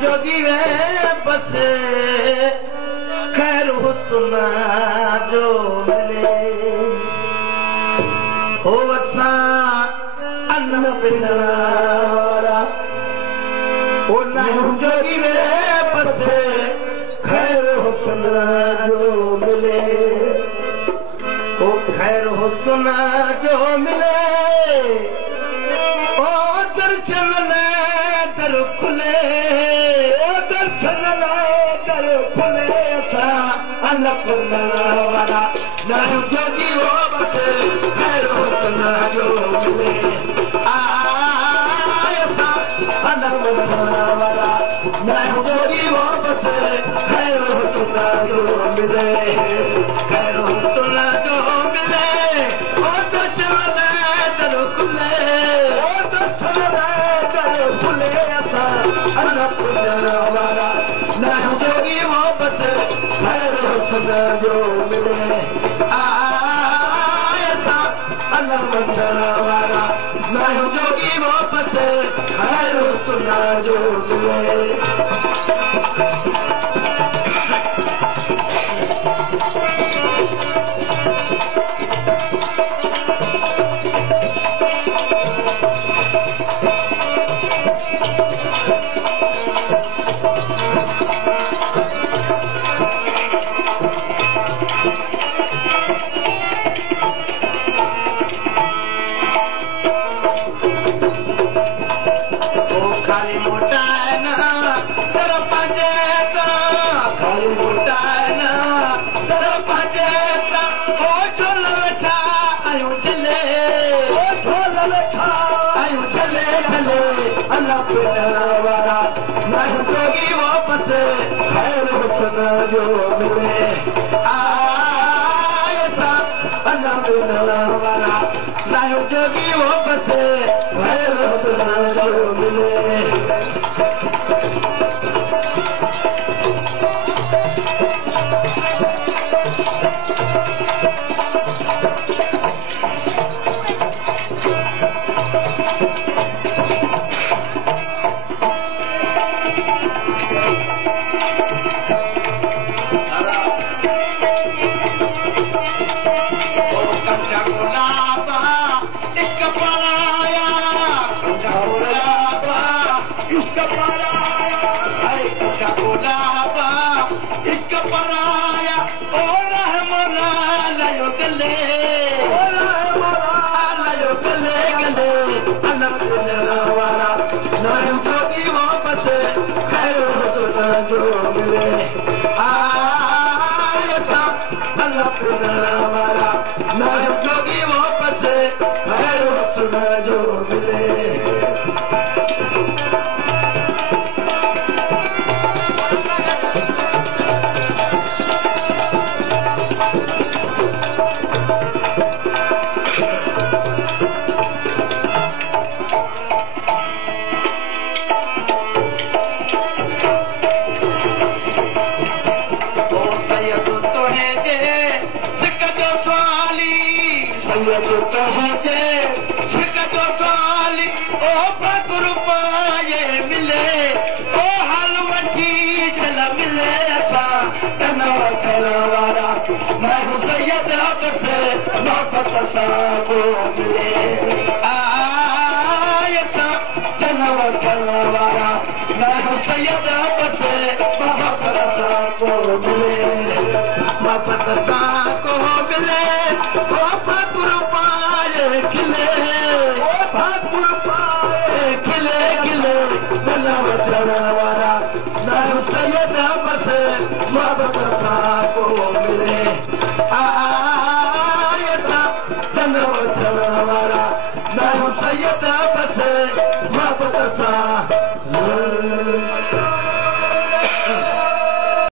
जोगी वे बस खैर हुस्न जो मिले हो असां अन्न पिनवारा हो नयो जोगी वे बस खैर हुस्न जो मिले हो खैर हुस्न जो मिले ओ दर्शन दर खुले दर्शन दर खुले अन्नपूर्णा नयो जोगी वो बस खैर हुस्न जो मिले आया अन्नपूर्णा नयो जोगी वो बस खैर हुस्न जो मिले खैर हुस्न जो मिले ओ दर्शन दर खुले ओ दर्शन दर खुले अन्नपूर्णा नयो जोगी वो बस खैर हुस्न जो मिले आया अन्नपूर्णा नयो जोगी वो बस खैर हुस्न जो मिले खाली मोटा है ना तेरा पंजेता खाली मोटा है ना तेरा पंजेता ओ झोल बैठा आयो चले ओ झोल बैठा आयो चले चले अन्नपूर्णा वाला नयो जोगी वापस खैर हुस्न जो मिले आया अन्नपूर्णा वाला नयो जोगी वापस खैर हुस्न जो मिले इसका पराया ओ रहमना लयो गले गले अन्नपूर्णा वाला नयो जोगी वापस खैर हुस्न जो मिले आया अन्नपूर्णा वाला नयो जोगी वापस खैर हुस्न जो मिले मिले ओ हल वठी चल मिले वारा मैं सैयद से वापस साको मिले आया वारा मैं सैयद से वापस साको मिले वापस साको मिले ओ ठाकुर पाए खिले ओ ठाकुर पाए खिले खिले वारा नयो सैयद से वापस साको मिले आया वारा नयो सैयद से वापस